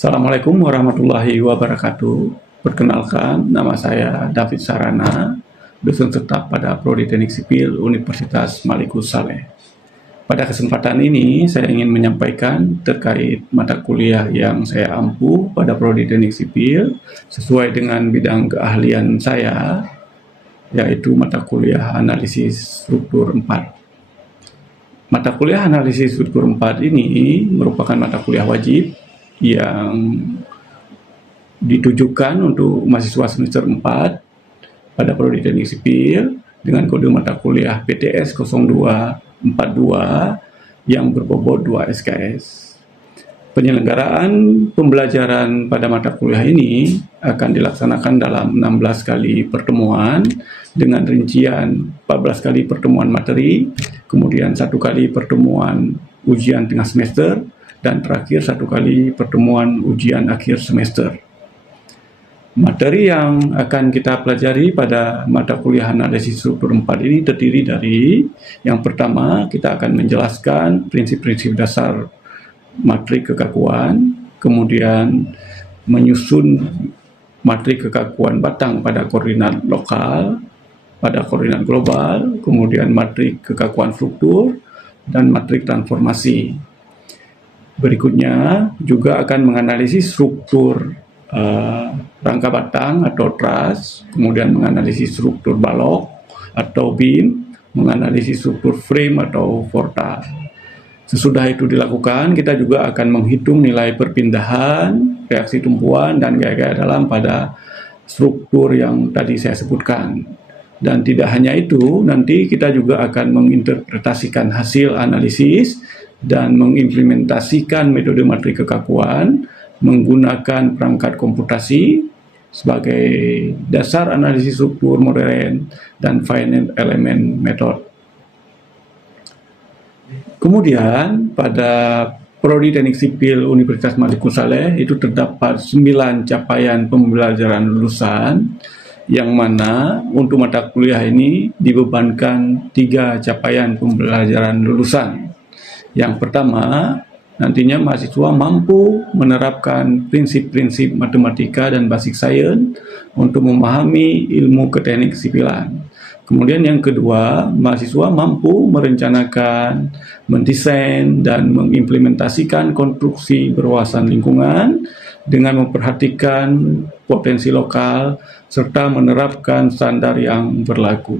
Assalamualaikum warahmatullahi wabarakatuh. Perkenalkan, nama saya David Sarana, dosen tetap pada Prodi Teknik Sipil Universitas Maliku Saleh. Pada kesempatan ini, saya ingin menyampaikan terkait mata kuliah yang saya ampu pada Prodi Teknik Sipil sesuai dengan bidang keahlian saya, yaitu mata kuliah analisis struktur 4. Mata kuliah analisis struktur 4 ini merupakan mata kuliah wajib yang ditujukan untuk mahasiswa semester 4 pada Prodi Teknik Sipil dengan kode mata kuliah PTS 0242 yang berbobot 2 SKS. Penyelenggaraan pembelajaran pada mata kuliah ini akan dilaksanakan dalam 16 kali pertemuan dengan rincian 14 kali pertemuan materi, kemudian 1 kali pertemuan ujian tengah semester, dan terakhir 1 kali pertemuan ujian akhir semester. Materi yang akan kita pelajari pada mata kuliah analisis struktur 4 ini terdiri dari yang pertama, kita akan menjelaskan prinsip-prinsip dasar matrik kekakuan, kemudian menyusun matrik kekakuan batang pada koordinat lokal, pada koordinat global, kemudian matrik kekakuan struktur, dan matrik transformasi. Berikutnya juga akan menganalisis struktur rangka batang atau truss, kemudian menganalisis struktur balok atau beam, menganalisis struktur frame atau portal. Sesudah itu dilakukan, kita juga akan menghitung nilai perpindahan, reaksi tumpuan, dan gaya-gaya dalam pada struktur yang tadi saya sebutkan. Dan tidak hanya itu, nanti kita juga akan menginterpretasikan hasil analisis dan mengimplementasikan metode matrik kekakuan menggunakan perangkat komputasi sebagai dasar analisis struktur modern dan finite element method. Kemudian pada Prodi Teknik Sipil Universitas Maliku Saleh itu terdapat 9 capaian pembelajaran lulusan, yang mana untuk mata kuliah ini dibebankan 3 capaian pembelajaran lulusan. Yang pertama, nantinya mahasiswa mampu menerapkan prinsip-prinsip matematika dan basic science untuk memahami ilmu keteknik sipilan. Kemudian yang kedua, mahasiswa mampu merencanakan, mendesain, dan mengimplementasikan konstruksi berwawasan lingkungan dengan memperhatikan potensi lokal serta menerapkan standar yang berlaku.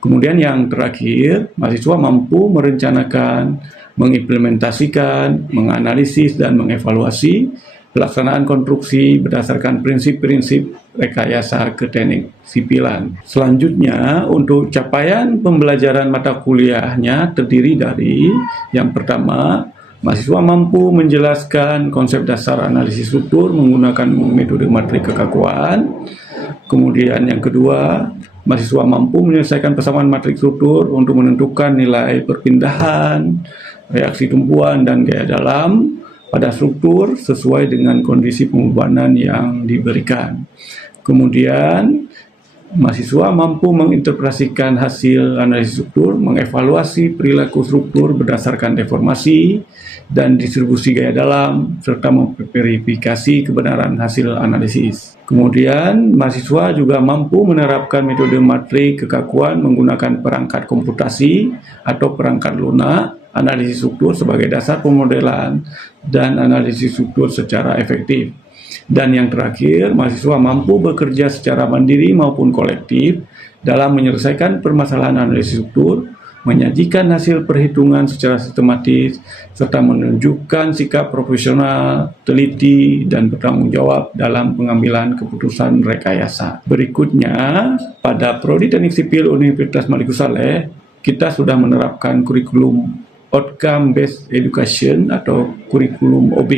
Kemudian yang terakhir, mahasiswa mampu merencanakan, mengimplementasikan, menganalisis, dan mengevaluasi pelaksanaan konstruksi berdasarkan prinsip-prinsip rekayasa keteknik sipilan. Selanjutnya, untuk capaian pembelajaran mata kuliahnya terdiri dari yang pertama, mahasiswa mampu menjelaskan konsep dasar analisis struktur menggunakan metode matrik kekakuan. Kemudian yang kedua, mahasiswa mampu menyelesaikan persamaan matrik struktur untuk menentukan nilai perpindahan, reaksi tumpuan, dan gaya dalam pada struktur sesuai dengan kondisi pembebanan yang diberikan. Kemudian, mahasiswa mampu menginterpretasikan hasil analisis struktur, mengevaluasi perilaku struktur berdasarkan deformasi dan distribusi gaya dalam, serta memverifikasi kebenaran hasil analisis. Kemudian, mahasiswa juga mampu menerapkan metode matrik kekakuan menggunakan perangkat komputasi atau perangkat lunak, analisis struktur sebagai dasar pemodelan, dan analisis struktur secara efektif. Dan yang terakhir, mahasiswa mampu bekerja secara mandiri maupun kolektif dalam menyelesaikan permasalahan analisis struktur, menyajikan hasil perhitungan secara sistematis, serta menunjukkan sikap profesional, teliti, dan bertanggung jawab dalam pengambilan keputusan rekayasa. Berikutnya, pada Prodi Teknik Sipil Universitas Maliku Saleh, kita sudah menerapkan kurikulum Outcome Based Education atau kurikulum OB.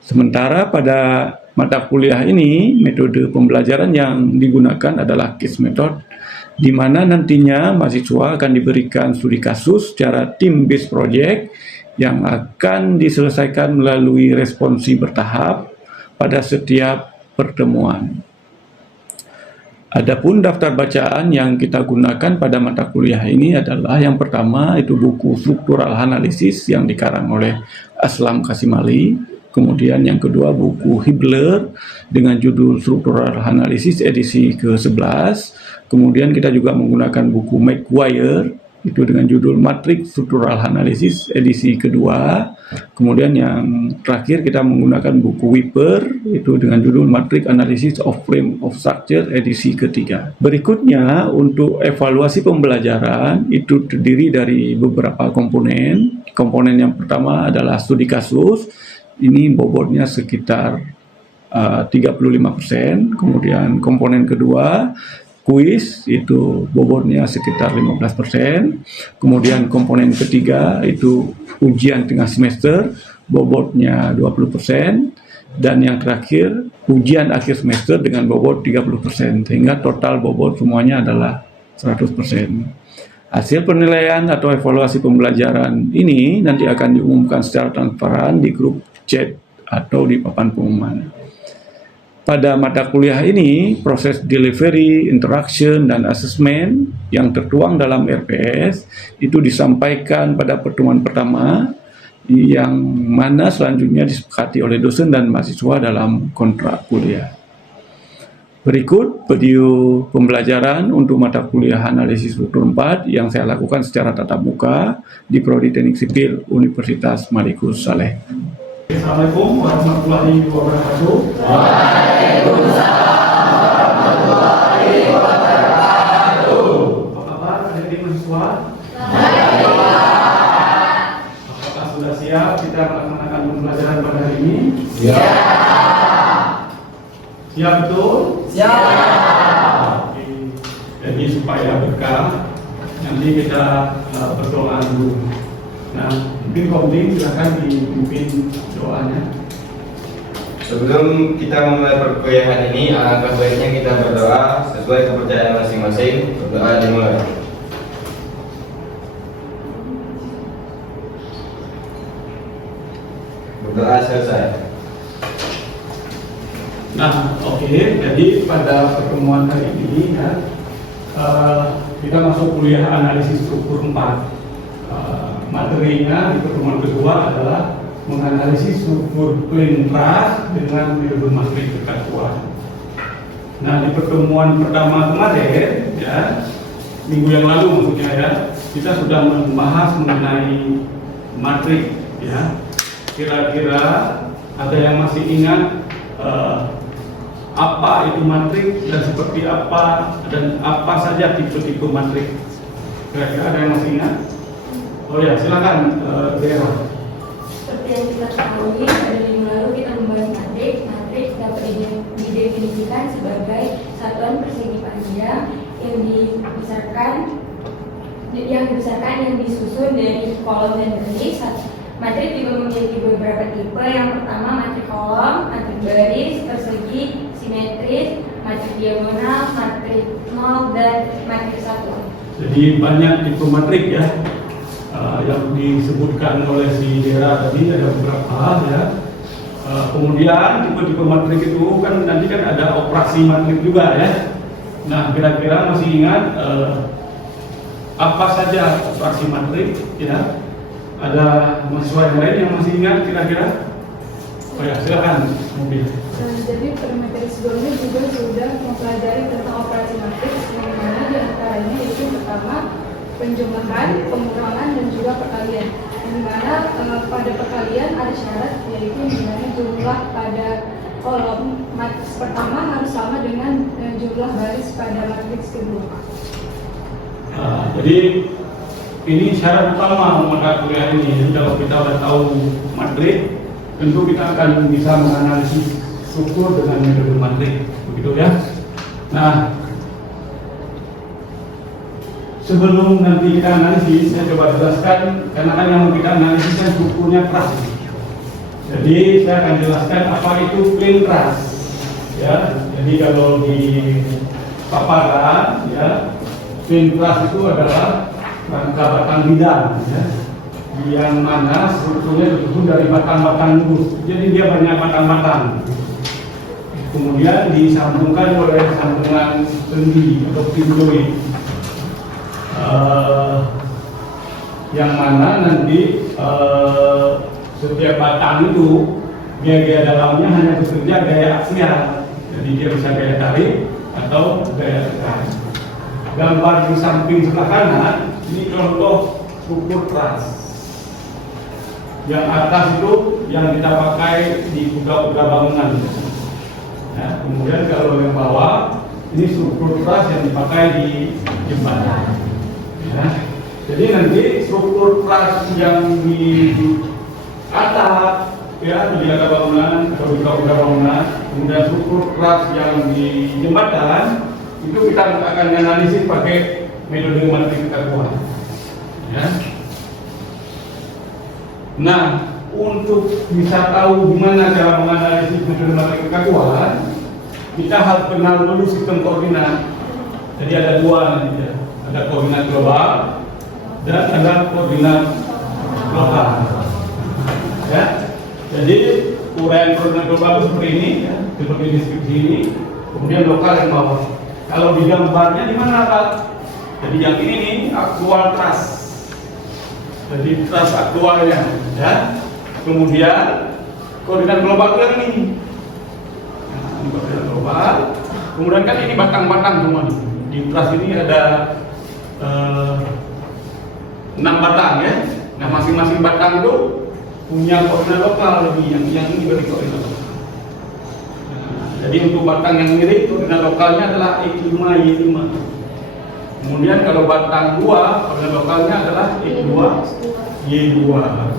Sementara pada mata kuliah ini, metode pembelajaran yang digunakan adalah case method, di mana nantinya mahasiswa akan diberikan studi kasus secara team based project yang akan diselesaikan melalui responsi bertahap pada setiap pertemuan. Adapun daftar bacaan yang kita gunakan pada mata kuliah ini adalah yang pertama itu buku Struktural Analysis yang dikarang oleh Aslam Kasimali. Kemudian yang kedua buku Hibbeler dengan judul Structural Analysis edisi ke-11. Kemudian kita juga menggunakan buku McGuire itu dengan judul Matrix Structural Analysis edisi kedua. Kemudian yang terakhir kita menggunakan buku Wiper itu dengan judul Matrix Analysis of Frame of Structure edisi ketiga. Berikutnya untuk evaluasi pembelajaran itu terdiri dari beberapa komponen. Komponen yang pertama adalah studi kasus. Ini bobotnya sekitar 35%. Kemudian komponen kedua kuis itu bobotnya sekitar 15%. Kemudian komponen ketiga itu ujian tengah semester bobotnya 20%. Dan yang terakhir ujian akhir semester dengan bobot 30%, sehingga total bobot semuanya adalah 100%. Hasil penilaian atau evaluasi pembelajaran ini nanti akan diumumkan secara transparan di grup chat atau di papan pengumuman. Pada mata kuliah ini, proses delivery, interaction, dan assessment yang tertuang dalam RPS itu disampaikan pada pertemuan pertama yang mana selanjutnya disepakati oleh dosen dan mahasiswa dalam kontrak kuliah. Berikut video pembelajaran untuk mata kuliah analisis struktur 4 yang saya lakukan secara tatap muka di Prodi Teknik Sipil Universitas Malikus Saleh. Assalamualaikum warahmatullahi wabarakatuh. Waalaikumsalam warahmatullahi wabarakatuh. Apa kabar adik-adik mahasiswa? Apakah sudah siap kita melaksanakan pembelajaran pada hari ini? Siap. Siap betul? Siap. Jadi supaya berkah, nanti kita berdoa dulu. Nah, mungkin Komding silahkan dipimpin doanya. Sebelum kita memulai perkuliahan ini, alangkah baiknya kita berdoa sesuai kepercayaan masing-masing. Berdoa dimulai. Berdoa selesai. Nah, oke. Jadi pada pertemuan hari ini ya, kita masuk kuliah analisis struktur 4. Materinya di pertemuan kedua adalah menganalisis struktur plane truss dengan metode matriks kekatuan. Nah, di pertemuan pertama kemarin ya, minggu yang lalu maksudnya ya, kita sudah membahas mengenai matriks ya. Kira-kira ada yang masih ingat apa itu matriks dan seperti apa dan apa saja tipe-tipe matriks? Kira-kira ada yang masih ingat? Oh ya, silakan Dera. Seperti yang kita ketahui, pada minggu lalu kita membahas matriks. Matriks dapat didefinisikan sebagai satuan persegi panjang yang disusun dari kolom dan baris. Matriks juga memiliki beberapa tipe. Yang pertama matriks kolom, matriks baris, persegi, simetris, matriks diagonal, matriks 0, dan matriks satuan. Jadi banyak tipe matriks ya. Yang disebutkan oleh si Dera tadi ada beberapa ya. Kemudian tipe-tipe matriks itu kan nanti kan ada operasi matriks juga ya. Nah, kira-kira masih ingat apa saja operasi matriks ya? Ada mahasiswa yang lain yang masih ingat kira-kira? Oh ya, silakan mobil. Jadi pada materi sebelumnya juga sudah mempelajari tentang operasi matriks, yang mana diantaranya yaitu pertama penjumlahan, pengurangan, dan juga perkalian. Di mana pada perkalian ada syarat, yaitu misalnya jumlah pada kolom matriks pertama harus sama dengan jumlah baris pada matriks kedua. Jadi ini syarat utama mata kuliah ini. Kalau kita sudah tahu matriks, tentu kita akan bisa menganalisis struktur dengan metode matriks, begitu ya. Nah, sebelum nanti kita analisis, saya coba jelaskan, karena kan yang mau kita analisis kan strukturnya truss. Jadi saya akan jelaskan apa itu plane truss. Ya, jadi kalau di paparan, ya, plane truss itu adalah rangka batang bidang, ya, yang mana strukturnya disusun dari batang-batang lurus. Jadi dia banyak batang-batang. Kemudian disambungkan oleh sambungan sendi atau pin joint. Yang mana nanti setiap batang itu Gaya-gaya dalamnya hanya bekerja gaya aksial. Jadi dia bisa gaya tarik atau gaya tekan. Gambar di samping sebelah kanan ini contoh struktur truss. Yang atas itu yang kita pakai di kuda-kuda bangunan. Ya, kemudian kalau yang bawah ini struktur truss yang dipakai di jembatan. Ya. Jadi nanti struktur truss yang di atap, ya, di atap bangunan atau di kuda bangunan, kemudian struktur truss yang di jembatan itu kita akan analisis pakai metode matrik kekakuan. Ya. Nah, untuk bisa tahu gimana cara menganalisis metode matrik kekakuan, kita harus kenal dulu sistem koordinat. Jadi ada dua nanti ya. Ada koordinat global dan ada koordinat lokal. Ya. Jadi uraian koordinat global itu seperti ini, ya, seperti deskripsi ini. Kemudian lokal yang bawah. Kalau di gambarnya di mana Pak? Jadi yang ini nih aktual truss. Jadi truss aktualnya, ya. Kemudian koordinat global yang ini. Nah, ini koordinat global. Kemudian kan ini batang-batang semua nih. Di truss ini ada 6 batang ya. Nah, masing-masing batang itu punya koordinat lokal lebih, yang ini beri koordinat lokal. Nah, jadi untuk batang yang mirip koordinat lokalnya adalah X5 Y5. Kemudian kalau batang 2 koordinat lokalnya adalah X2 Y2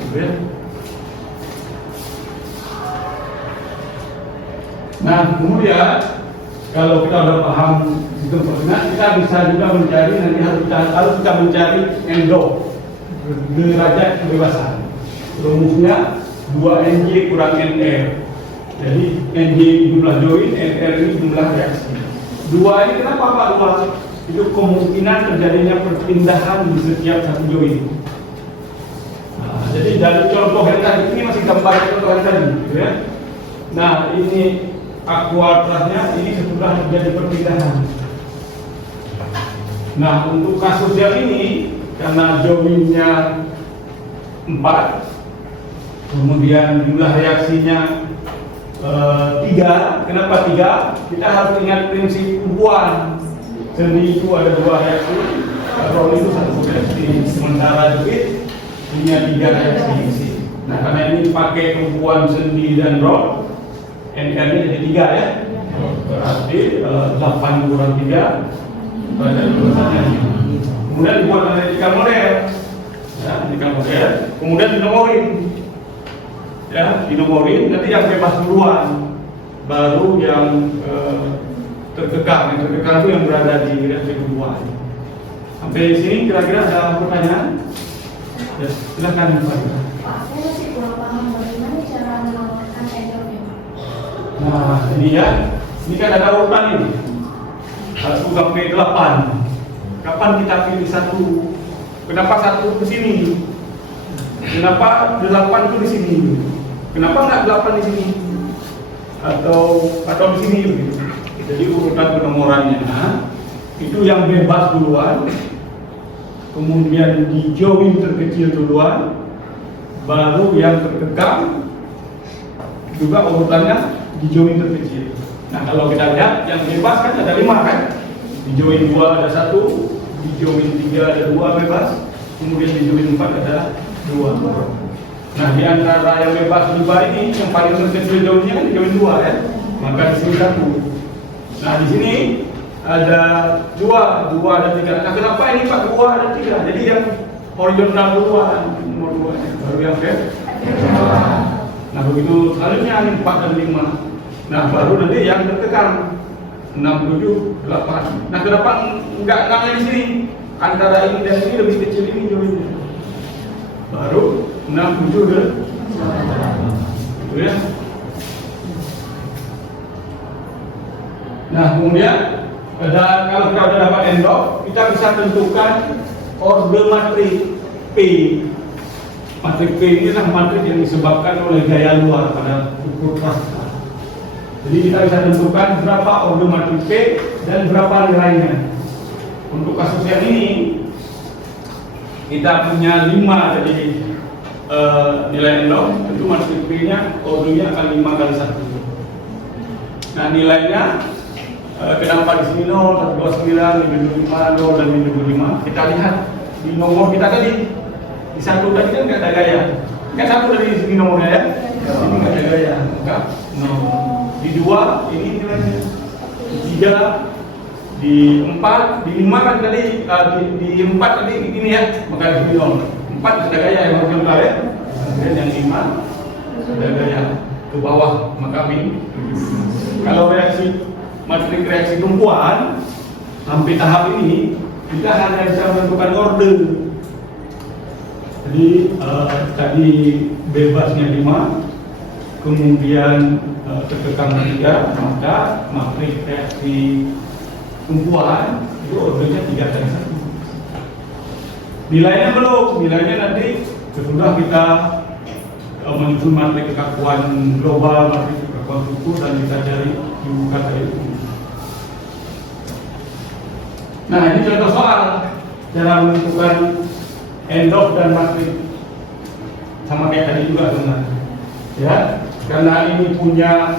gitu ya. Nah, kemudian kalau kita sudah paham sistem koordinat, kita bisa juga mencari, nanti harus kita mencari endo, derajat kebebasan. Rumusnya 2NJ kurang NR. Jadi NJ jumlah join, NR ini jumlah reaksi. 2 ini kenapa Pak 2? Itu kemungkinan terjadinya perpindahan di setiap satu join. Nah, jadi dari contoh yang tadi ini masih gambar contoh yang tadi, gitu ya. Nah, ini aktual trussnya ini setelah terjadi perpindahan. Nah, untuk kasus yang ini karena joinnya 4, kemudian jumlah reaksinya 3. Kenapa 3? Kita harus ingat prinsip hubungan. Sendi itu ada 2 reaksi, rol itu 1 reaksi, sementara jepit punya 3 reaksi. Nah, karena ini pakai hubungan sendi dan rol, NR-nya jadi 3 ya. Berarti 8 kurang 3 pada tulisannya. Kemudian dibuat analytical model. Ya, analytical model. Kemudian dinomorin. Ya, dinomorin nanti yang bebas duluan. Baru yang terkekang. Yang terkekang itu yang berada di reaksi duluan. Sampai sini kira-kira ada pertanyaan? Ya, silakan Pak. Saya masih kurang paham bagaimana cara melakukan endornya. Nah, ini ya. Ini kan ada urutan ini. 1 sampai 8. Kapan kita pilih 1? Kenapa 1 ke sini? Kenapa 8 itu di sini? Kenapa nggak 8 di sini? Atau di sini gitu. Jadi urutan penomorannya itu yang bebas duluan, kemudian di join terkecil duluan, baru yang terkekang juga urutannya di join terkecil. Nah, kalau kita lihat yang bebas kan ada 5 kan? Di join 2 ada 1, di join 3 ada 2 bebas, kemudian di join 4 ada 2. Nah, di antara yang bebas 5 ini yang paling terkecil joinnya kan di join 2 ya. Maka di sini 1. Nah, di sini ada 2 ada 3. Nah, kenapa ini Pak 2 ada 3? Jadi yang horizontal duluan, nomor 2 baru yang vertikal. Nah, begitu selanjutnya 4 dan 5. Nah, baru nanti yang terkekang 6, 7, 8. Nah, kenapa enggak di sini? Antara ini dan ini lebih kecil ini joinnya. Baru 6, 7 dan 8. Gitu ya. Nah, kemudian kalau kita sudah dapat endok, kita bisa tentukan orde matrik P. Matrik P ini adalah matrik yang disebabkan oleh gaya luar pada ukur pasta. Jadi kita bisa tentukan berapa orde matrik P dan berapa nilainya. Untuk kasus yang ini kita punya 5, jadi nilai endok, tentu matrik P-nya ordernya akan 5 kali 1. Nah, nilainya kenapa di sini 0, 129, 5, 0, dan 5. Kita lihat di nomor kita tadi. Di 1 tadi kan nggak ada gaya. Kan 1 dari sini nomornya ya. Ini nggak ada gaya. Maka 0. Di 2 ini nilainya. Di 3, di 4, di 5 kan tadi di 4 tadi ini ya. Maka di sini 0. 4 ada gaya yang harus kita ya. Kemudian yang 5 ada gaya ke bawah, maka min. Kalau matrik reaksi tumpuan sampai tahap ini kita hanya bisa menentukan order. Jadi tadi bebasnya 5, kemudian terkekang 3, maka matrik reaksi tumpuan itu ordernya 3 kali 1. Nilainya belum, nilainya nanti sesudah kita menyusun matrik kekakuan global, matrik kekakuan struktur, dan kita cari kata itu. Nah, ini contoh soal cara menentukan endok dan matrik, sama kayak tadi juga sebenarnya. Ya, karena ini punya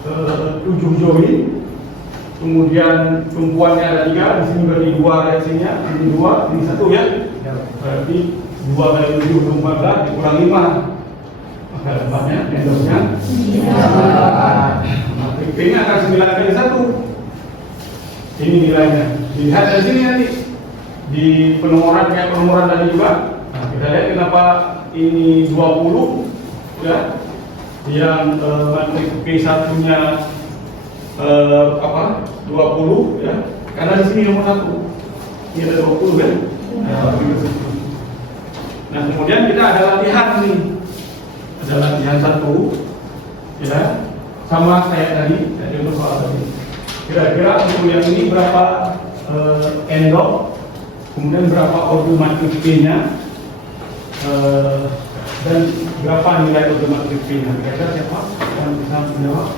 7 join, kemudian tumpuannya ada 3, di sini berarti 2 reaksinya, ini 2, ini 1 ya. Berarti 2 kali 7 14 dikurang 5. Maka dapatnya endoknya 9. Matrik P-nya akan 9 kali 1. Ini nilainya. Dilihat dari sini nanti di penomoran kayak penomoran tadi juga. Nah, kita lihat kenapa ini 20 ya. Yang matrik P1-nya 20 ya. Karena di sini nomor 1. Ini ada 20 kan? Nah, kemudian kita ada latihan nih. Ada latihan 1 ya. Sama kayak tadi, contoh soal tadi. Kira-kira untuk yang ini berapa endok, kemudian berapa order matrik P-nya, dan berapa nilai order matrik P-nya. Kira-kira siapa yang bisa menjawab?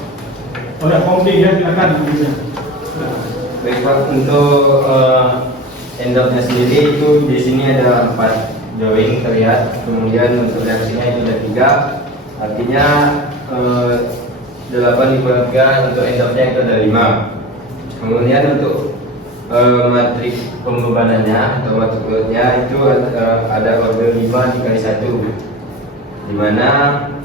Oleh Kompi ya, silakan. Baik Pak, untuk endoknya sendiri itu di sini ada 4 join terlihat, kemudian untuk reaksinya itu ada 3, artinya 8 dikurangan untuk endoknya itu ada 5. Kemudian untuk matrik pembebanannya atau matrik loadnya itu ada order 5 dikali 1, dimana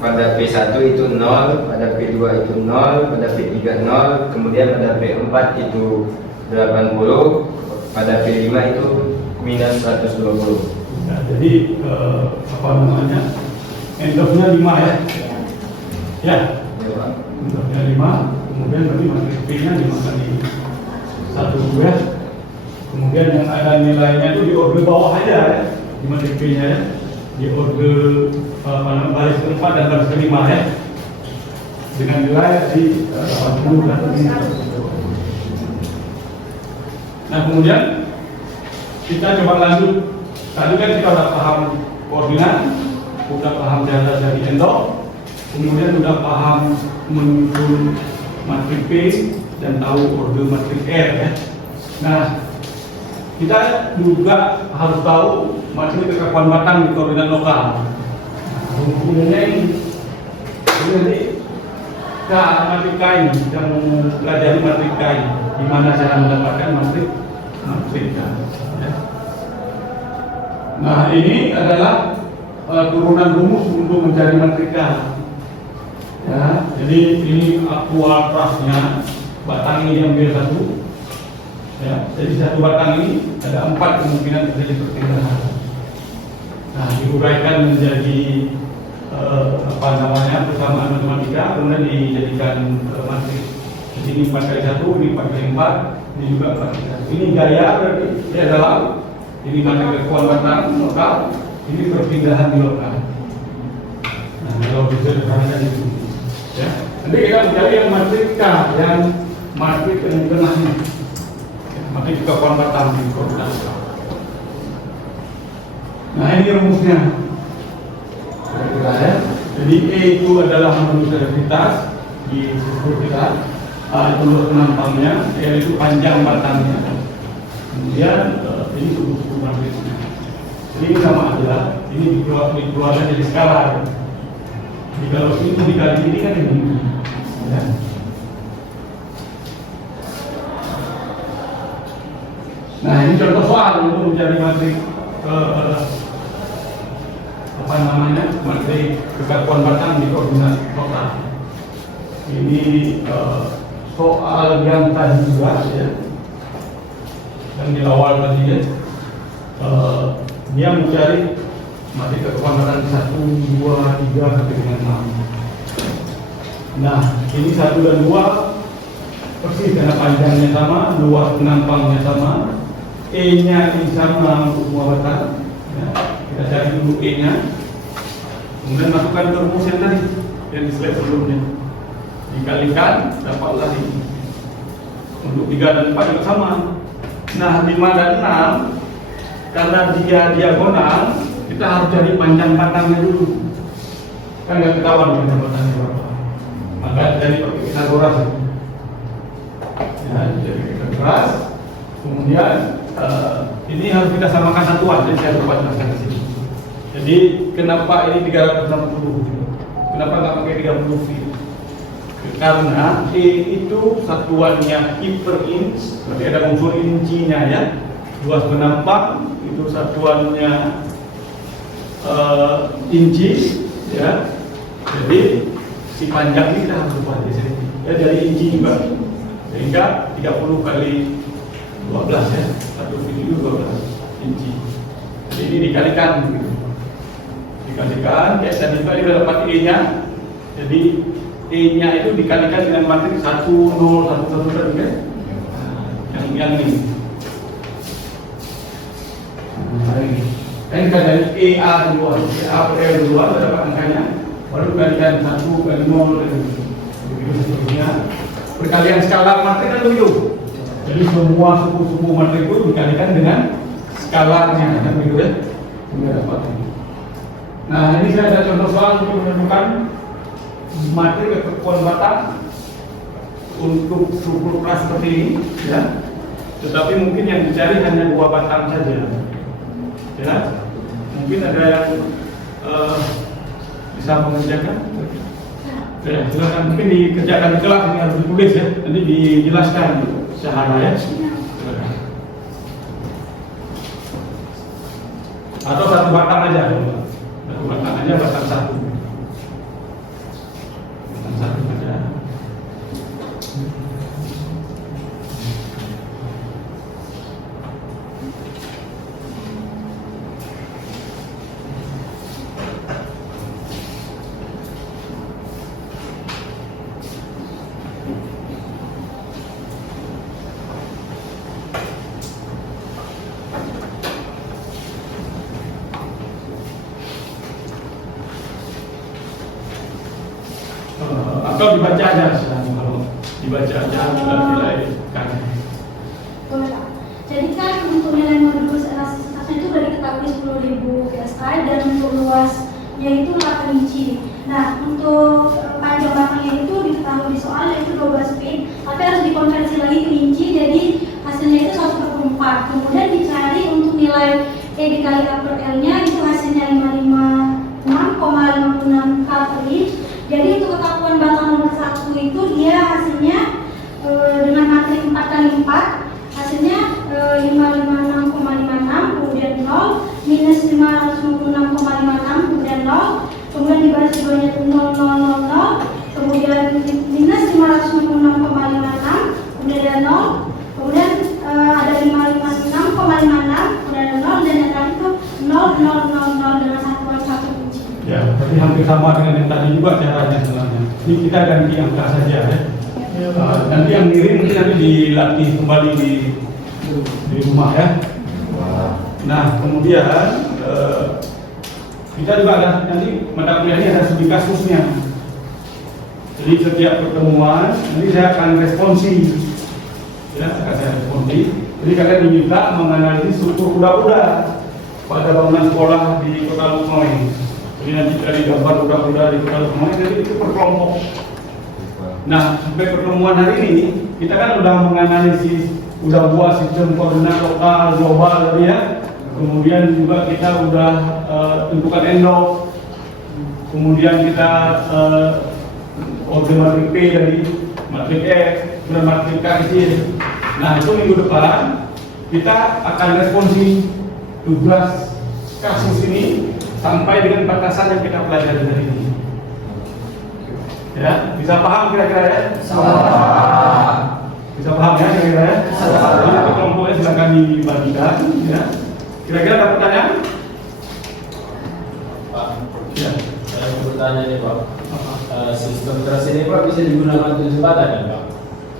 pada P1 itu 0, pada P2 itu 0, pada P3 0, kemudian pada P4 itu 80, pada P5 itu minus 120. Nah, jadi apa namanya, endoknya 5 ya. Ya, endoknya 5, kemudian berarti matrik P-nya 5 kali 1 ya. Kemudian yang ada nilainya itu di order bawah aja ya, di matrik P-nya ya, di order baris ke-4 dan baris ke-5 ya, dengan nilai di 80 dan 120. Nah, kemudian kita coba lanjut. Tadi kan kita sudah paham koordinat, sudah paham cara dari endok, kemudian sudah paham menyusun matrik P dan tahu order matrik R ya. Nah, kita juga harus tahu matrik kekakuan batang di koordinat lokal. Kemudiannya ini jadi matrik K ini, kita mau pelajari matrik K ini, gimana cara mendapatkan matrik K. Ya. Nah, ini adalah turunan rumus untuk mencari matrik K. Ya, jadi ini aktual trustnya, batang ini yang B1. Ya, jadi satu batang ini ada 4 kemungkinan terjadi perpindahan. Nah, diuraikan menjadi apa namanya, persamaan matematika, kemudian dijadikan matrik. Di sini 4 kali 1, ini 4 kali 4, ini juga 4 kali 1. Ini gaya berarti di dalam. Ini matrik kekuatan batang lokal, ini perpindahan di lokal. Nah, kalau bisa dikatakan itu, ya. Nanti kita mencari yang matrik K, yang matrik yang tengahnya, matrik kekuatan batang di koordinat lokal. Nah, ini rumusnya. Ya. Jadi E itu adalah menurut selektivitas di struktur kita, A itu luas penampangnya, L itu panjang batangnya. Kemudian ini suku matrixnya. Ini sama aja. ini dikeluarkan jadi skala. Jadi kalau itu dikali ini kan ini. Ya. Nah ini contoh soal untuk mencari matrik apa namanya, matrik kekakuan batang di koordinat total. Ini soal yang tadi juga ya, yang di awal tadi ya, dia mencari matrik kekakuan batang 1, 2, 3 sampai dengan 6. Nah ini 1 dan 2 persis karena panjangnya sama, luas penampangnya sama, E-nya ini sama untuk semua batang. Ya, kita cari dulu E-nya, kemudian masukkan ke rumus yang tadi yang di slide sebelumnya, dikalikan dapatlah ini. Untuk 3 dan 4 juga sama. Nah 5 dan 6 karena dia diagonal, kita harus cari panjang batangnya dulu. Kan nggak ketahuan panjang batangnya berapa. Maka dari Pythagoras. Ya, jadi kita keras. Kemudian ini harus kita samakan satuan, jadi saya coba jelaskan di sini. Jadi kenapa ini 360? Kenapa nggak pakai 30 feet? Karena E itu satuannya I per inch, berarti ada unsur incinya ya. Luas penampang itu satuannya inci ya. Jadi si panjang ini kita harus ubah di sini. Ya dari inci juga. Sehingga 30 kali 12 ya, 1 feet itu 12 inci. Jadi ini dikalikan gitu. Dikalikan, kayak tadi kita dapat E-nya. Jadi E-nya itu dikalikan dengan matrik 1, 0, 1, 1 tadi kan? Yang ini. Nah ini. Kan kita dari EA dulu, EA per L dulu, dapat angkanya. Baru kalikan 1 kali 0 dan begitu seterusnya. Perkalian skala matrik kan begitu. Jadi semua suku-suku matrik itu dikalikan dengan skalanya kan begitu ya. Sehingga dapat ini. Nah ini saya ada contoh soal untuk menentukan matrik kekakuan batang untuk struktur kelas seperti ini ya. Tetapi mungkin yang dicari hanya 2 batang saja ya. Mungkin ada yang bisa mengerjakan ya, silakan. Mungkin dikerjakan di kelas, ini harus ditulis ya, nanti dijelaskan secara ya. Silakan. Atau 1 batang aja, 1 batang aja, batang 1. Batang 1 aja. Atau dibaca aja, kalau dibaca aja nilai kan. Boleh Pak. Jadi kan untuk nilai modulus elastisitasnya itu udah diketahui 10.000 PSI dan untuk luasnya itu 8 inci. Nah untuk panjang batangnya itu diketahui di soal yaitu 12 feet, tapi harus dikonversi lagi ke inci, jadi hasilnya itu 1/4. Kemudian dicari untuk nilai E dikali A per L-nya itu hasilnya 556,56 K per inch. Jadi untuk kekakuan batang nomor 1 itu dia hasilnya dengan matrik 4 kali 4 hasilnya 556,56, kemudian 0 minus 556,56, kemudian 0, kemudian di baris keduanya 0000, kemudian minus 556,56, kemudian ada 0, kemudian ada 556,56, kemudian ada 0, dan yang terakhir itu 0000 dengan satuan 1 inci. Ya, tapi hampir sama dengan yang tadi juga caranya sebenarnya. Ini kita ganti angka saja ya. Nanti yang ngirim mungkin nanti dilatih kembali di rumah ya. Nah kemudian kita juga ada nanti mata kuliah ini ada studi kasusnya. Jadi setiap pertemuan nanti saya akan responsi, ya akan saya responsi. Jadi kalian diminta menganalisis struktur kuda-kuda pada bangunan sekolah di Kota Lukmoy. Jadi nanti dari gambar kuda-kuda di Kota Lukmoy, jadi itu per kelompok. Nah, sampai pertemuan hari ini kita kan sudah menganalisis, sudah buat sistem koordinat lokal global tadi ya. kemudian juga kita udah tentukan endok, kemudian kita order matrik P dari matrik E dan matrik K kecil. Nah, itu minggu depan kita akan responsi tugas kasus ini sampai dengan batasan yang kita pelajari dari ini. Ya, bisa paham kira-kira ya? Bisa paham ya kira-kira ya? Jadi untuk kelompoknya silakan dibagikan ya. Kira-kira ada pertanyaan? Pak, Ya. saya mau bertanya nih Pak. Sistem trust ini Pak bisa digunakan untuk jembatan kan Pak?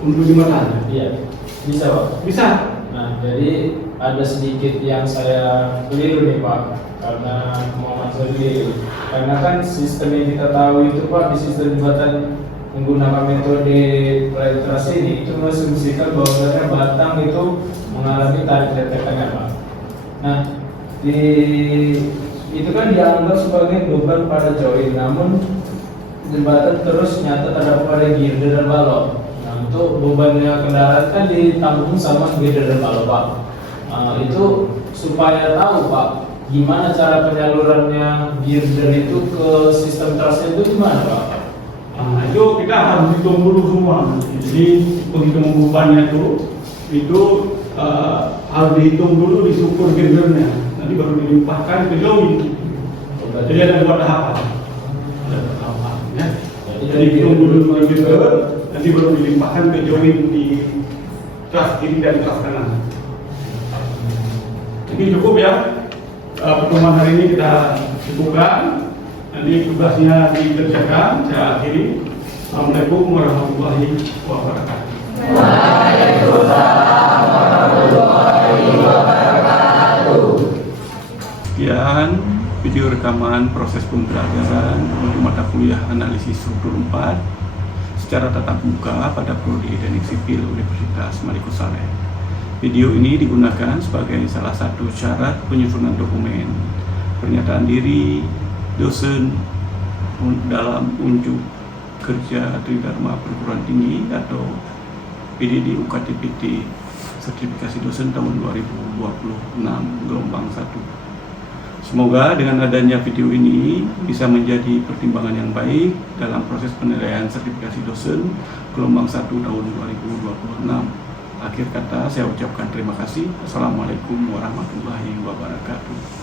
Untuk di mana? Iya, bisa Pak. Bisa. Nah, jadi ada sedikit yang saya keliru nih Pak, karena Muhammad Soli. Karena kan sistem yang kita tahu itu Pak, di sistem jembatan menggunakan metode flight trust ini itu mengasumsikan bahwasanya batang itu mengalami tarik retakannya Pak. Nah, itu kan dianggap sebagai beban pada join, namun jembatan terus nyata terdapat pada girder dan balok. Nah, untuk bebannya kendaraan kan ditanggung sama girder dan balok Pak. Itu supaya tahu Pak, gimana cara penyalurannya girder itu ke sistem trustnya itu gimana Pak? Nah, itu kita harus hitung dulu semua. Jadi penghitungan bebannya itu harus dihitung dulu di struktur girdernya. Nanti baru dilimpahkan ke join. Jadi ada dua tahapan. Ya. Jadi hitung dulu di girder, nanti baru dilimpahkan ke join di trust kiri dan trust kanan. Jadi cukup ya. Pertemuan hari ini kita cukupkan. Nanti tugasnya dikerjakan. Saya akhiri. Assalamualaikum warahmatullahi wabarakatuh. Waalaikumsalam warahmatullahi wabarakatuh. Sekian video rekaman proses pembelajaran untuk mata kuliah analisis struktur 4 secara tatap muka pada Prodi Teknik Sipil Universitas Malikusareh. Video ini digunakan sebagai salah satu syarat penyusunan dokumen pernyataan diri dosen dalam unjuk kerja Tridharma Perguruan Tinggi atau PDD UKT-PT sertifikasi dosen tahun 2026 gelombang 1. Semoga dengan adanya video ini bisa menjadi pertimbangan yang baik dalam proses penilaian sertifikasi dosen gelombang 1 tahun 2026. Akhir kata saya ucapkan terima kasih. Assalamualaikum warahmatullahi wabarakatuh.